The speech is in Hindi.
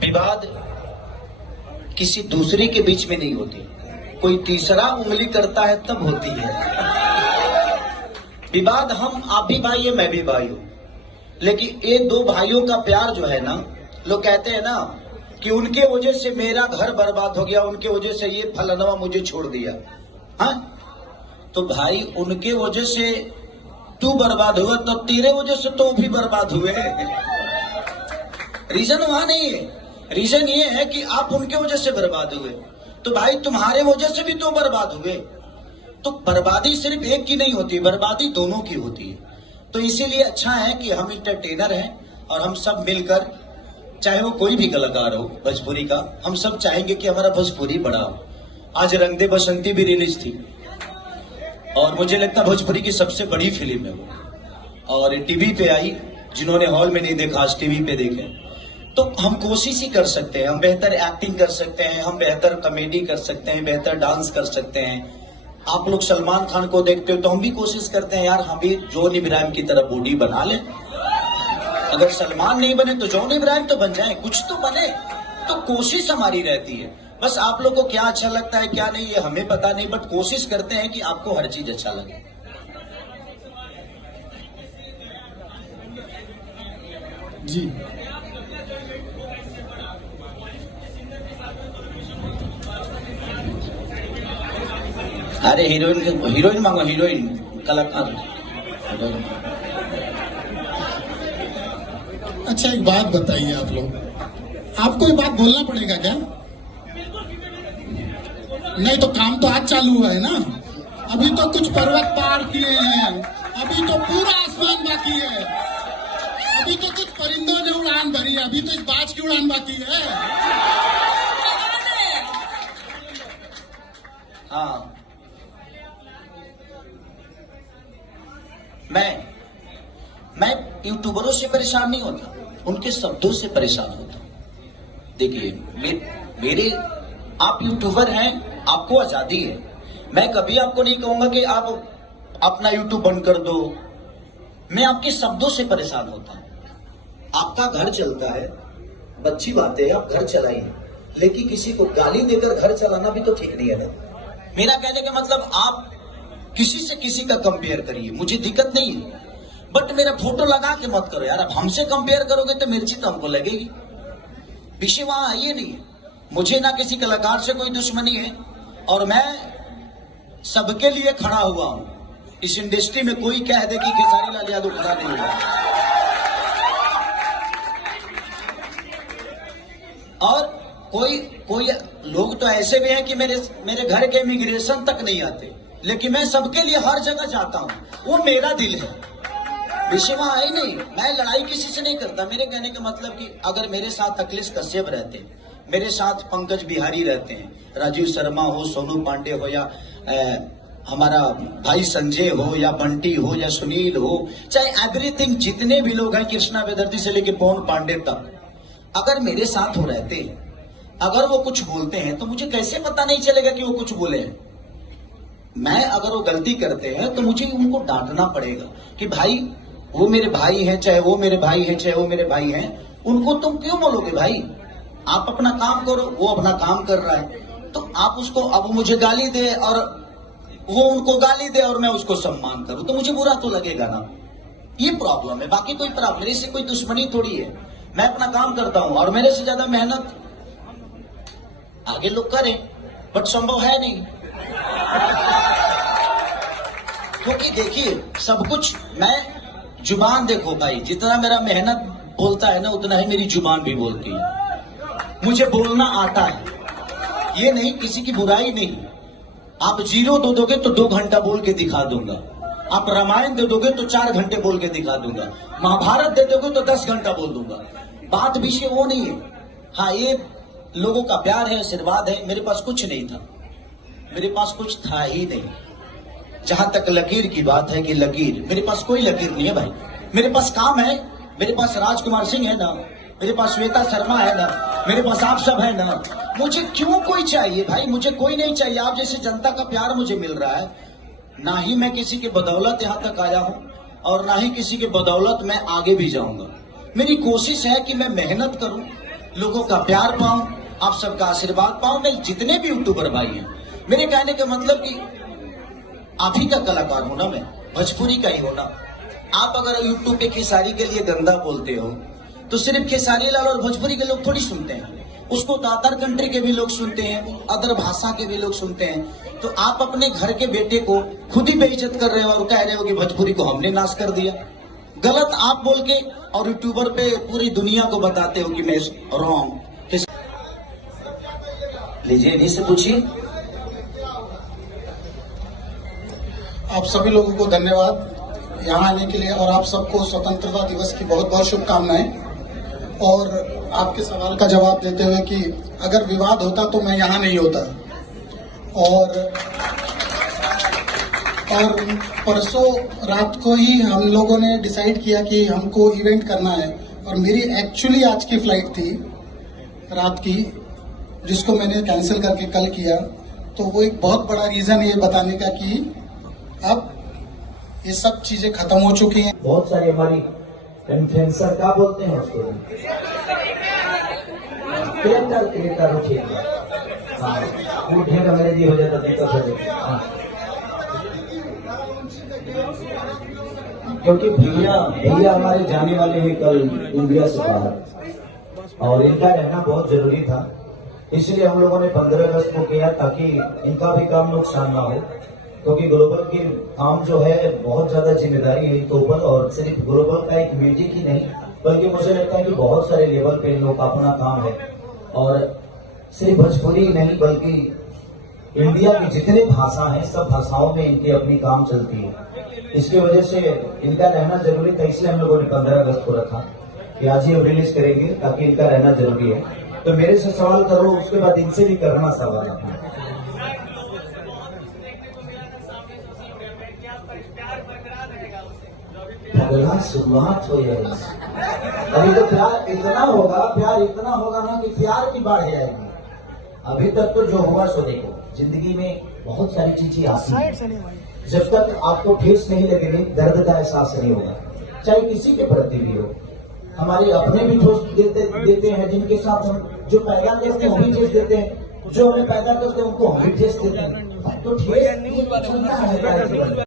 विवाद किसी दूसरे के बीच में नहीं होती, कोई तीसरा उंगली करता है तब होती है विवाद। आप भी भाई है, मैं भी भाई हूं, लेकिन ये दो भाइयों का प्यार जो है ना, लोग कहते हैं ना कि उनके वजह से मेरा घर बर्बाद हो गया, उनके वजह से ये फलनवा मुझे छोड़ दिया। हाँ, तो भाई उनके वजह से तू बर्बाद हुआ, तो तेरे वजह से तो भी बर्बाद हुए। रीजन वहां नहीं है, रीजन ये है कि आप उनके वजह से बर्बाद हुए, तो भाई तुम्हारे वजह से भी तो बर्बाद हुए। तो बर्बादी सिर्फ एक की नहीं होती, बर्बादी दोनों की होती है। तो इसीलिए अच्छा है कि हम इंटरटेनर हैं और हम सब मिलकर, चाहे वो कोई भी कलाकार हो भोजपुरी का, हम सब चाहेंगे कि हमारा भोजपुरी बड़ा हो। आज रंग दे बसंती भी रिलीज थी और मुझे लगता है भोजपुरी की सबसे बड़ी फिल्म है वो, और टीवी पे आई। जिन्होंने हॉल में नहीं देखा आज टीवी पे देखे। तो हम कोशिश ही कर सकते हैं, हम बेहतर एक्टिंग कर सकते हैं, हम बेहतर कॉमेडी कर सकते हैं, बेहतर डांस कर सकते हैं। आप लोग सलमान खान को देखते हो तो हम भी कोशिश करते हैं यार हम भी जॉन इब्राहिम की तरह बॉडी बना लें। अगर सलमान नहीं बने तो जॉन इब्राहिम तो बन जाए, कुछ तो बने। तो कोशिश हमारी रहती है, बस आप लोग को क्या अच्छा लगता है क्या नहीं ये हमें पता नहीं, बट कोशिश करते हैं कि आपको हर चीज अच्छा लगे। जी अरे हीरोइन मांगो, हीरोइन कलाकार। अच्छा, एक बात बताइए आप लोग, आपको ये बात बोलना पड़ेगा क्या? नहीं तो काम तो आज चालू हुआ है ना, अभी तो कुछ पर्वत पार किए हैं, अभी तो पूरा आसमान बाकी है, अभी तो कुछ परिंदों ने उड़ान भरी है, अभी तो इस बाज की उड़ान बाकी है। हाँ, मैं यूट्यूबरों से परेशान नहीं होता, उनके शब्दों से परेशान होता हूं। देखिए मेरे आप यूट्यूबर हैं, आपको आजादी है, मैं कभी आपको नहीं कहूंगा कि आप अपना यूट्यूब बंद कर दो। मैं आपके शब्दों से परेशान होता हूं। आपका घर चलता है, अच्छी बात है, आप घर चलाइए, लेकिन किसी को गाली देकर घर चलाना भी तो ठीक नहीं है ना। मेरा कहने का मतलब आप किसी से किसी का कंपेयर करिए, मुझे दिक्कत नहीं है, बट मेरा फोटो लगा के मत करो यार। अब हमसे कंपेयर करोगे तो मिर्ची तो हमको लगेगी। विषय वहां आइए नहीं, मुझे ना किसी कलाकार से कोई दुश्मनी है और मैं सबके लिए खड़ा हुआ हूं। इस इंडस्ट्री में कोई कह दे कि खेसारी लाल यादव खड़ा नहीं हुआ, और कोई लोग तो ऐसे भी हैं कि मेरे घर के इमिग्रेशन तक नहीं आते, लेकिन मैं सबके लिए हर जगह जाता हूं, वो मेरा दिल है। विषय वहां है नहीं, मैं लड़ाई किसी से नहीं करता। मेरे कहने का मतलब कि अगर मेरे साथ अखिलेश कश्यप रहते, मेरे साथ पंकज बिहारी रहते हैं, राजीव शर्मा हो, सोनू पांडे हो, या हमारा भाई संजय हो, या बंटी हो, या सुनील हो, चाहे एवरीथिंग, जितने भी लोग हैं, कृष्णा बेदर्ती से लेके पवन पांडे तक, अगर मेरे साथ हो रहते, अगर वो कुछ बोलते हैं तो मुझे कैसे पता नहीं चलेगा कि वो कुछ बोले हैं। मैं अगर वो गलती करते हैं तो मुझे उनको डांटना पड़ेगा कि भाई वो मेरे भाई हैं, चाहे वो मेरे भाई हैं, चाहे वो मेरे भाई हैं, उनको तुम क्यों बोलोगे? भाई आप अपना काम करो, वो अपना काम कर रहा है, तो आप उसको, अब मुझे गाली दे और वो उनको गाली दे और मैं उसको सम्मान करूं तो मुझे बुरा तो लगेगा ना। ये प्रॉब्लम है, बाकी कोई प्रॉब्लम, मेरे से कोई दुश्मनी थोड़ी है। मैं अपना काम करता हूं और मेरे से ज्यादा मेहनत आगे लोग करें, बट संभव है नहीं, क्योंकि देखिए सब कुछ, मैं जुबान देखो भाई, जितना मेरा मेहनत बोलता है ना उतना ही मेरी जुबान भी बोलती है। मुझे बोलना आता है, ये नहीं किसी की बुराई नहीं। आप 0 दे दोगे तो 2 घंटा बोल के दिखा दूंगा, आप रामायण दे दोगे तो 4 घंटे बोल के दिखा दूंगा, महाभारत दे दोगे तो 10 घंटा बोल दूंगा। बात विषय वो नहीं है। हाँ, ये लोगों का प्यार है, आशीर्वाद है। मेरे पास कुछ नहीं था, मेरे पास कुछ था ही नहीं। जहां तक लकीर की बात है कि लकीर, मेरे पास कोई लकीर नहीं है भाई। मेरे पास काम है, मेरे पास राजकुमार सिंह है ना, मेरे पास श्वेता शर्मा है ना, मेरे पास आप सब है ना। मुझे क्यों कोई चाहिए भाई? मुझे कोई नहीं चाहिए। आप जैसे जनता का प्यार मुझे मिल रहा है, ना ही मैं किसी के बदौलत यहां तक आया हूं और ना ही किसी के बदौलत मैं आगे भी जाऊंगा। मेरी कोशिश है कि मैं मेहनत करूं लोगों का प्यार पाऊं, आप सबका आशीर्वाद पाऊं। मैं जितने भी यूट्यूबर भाई हैं, मेरे कहने का मतलब कि आप ही का कलाकार हूं ना, मैं भोजपुरी का ही हूं ना। आप अगर यूट्यूब पे खेसारी के लिए गंदा बोलते हो तो सिर्फ खेसारी लाल और भोजपुरी के लोग थोड़ी सुनते हैं, उसको तो अदर कंट्री के भी लोग सुनते हैं, अदर भाषा के भी लोग सुनते हैं। तो आप अपने घर के बेटे को खुद ही बेइज्जत कर रहे हो और कह रहे हो कि भोजपुरी को हमने नाश कर दिया। गलत आप बोल के और यूट्यूबर पे पूरी दुनिया को बताते हो कि मैं रॉन्ग। लीजिए इन्हीं से पूछिए। आप सभी लोगों को धन्यवाद यहाँ आने के लिए, और आप सबको स्वतंत्रता दिवस की बहुत बहुत शुभकामनाएं। और आपके सवाल का जवाब देते हुए कि अगर विवाद होता तो मैं यहाँ नहीं होता। और परसों रात को ही हम लोगों ने डिसाइड किया कि हमको इवेंट करना है, और मेरी एक्चुअली आज की फ्लाइट थी रात की, जिसको मैंने कैंसिल करके कल किया। तो वो एक बहुत बड़ा रीजन ये बताने का कि अब ये सब चीजें खत्म हो चुकी हैं। बहुत सारी हमारी इन्फ्लुएंसर क्या बोलते हैं उसको, क्रिएटर उठेगा, हाँ उठेगा मेरे जी हो जाता देखा। हाँ क्योंकि भैया हमारे जाने वाले हैं कल इंडिया से बाहर, और इनका रहना बहुत जरूरी था। इसलिए हम लोगों ने 15 अगस्त को किया ताकि इनका भी काम नुकसान ना हो, क्योंकि ग्लोबल की काम जो है बहुत ज्यादा जिम्मेदारी है इनके ऊपर। और सिर्फ ग्लोबल का एक म्यूजिक ही नहीं, बल्कि मुझे लगता है कि बहुत सारे लेवल पे इन लोग का अपना काम है। और सिर्फ भोजपुरी नहीं बल्कि इंडिया की जितनी भाषा है सब भाषाओं में इनकी अपनी काम चलती है। इसकी वजह से इनका रहना जरूरी था, इसलिए हम लोगों ने 15 अगस्त को रखा कि आज ही हम रिलीज करेंगे ताकि इनका रहना जरूरी है। तो मेरे से सवाल करो, उसके बाद इनसे भी करना सवाल है। अगला शुरुआत हो जाएगी, अभी तो प्यार इतना होगा ना कि प्यार की बाढ़ आएगी। अभी तक तो जो हुआ सो देखो, जिंदगी में बहुत सारी चीजें आती हैं, जब तक आपको ठेस नहीं लगेगी दर्द का एहसास नहीं होगा, चाहे किसी के प्रति भी हो। हमारे अपने भी ठोस देते हैं, जिनके साथ हम जो पैदा करते हैं वो भी ठेस देते हैं, जो हमें पैदा करते हैं उनको हम भी ठेस देते हैं। तो ठेस चलता है।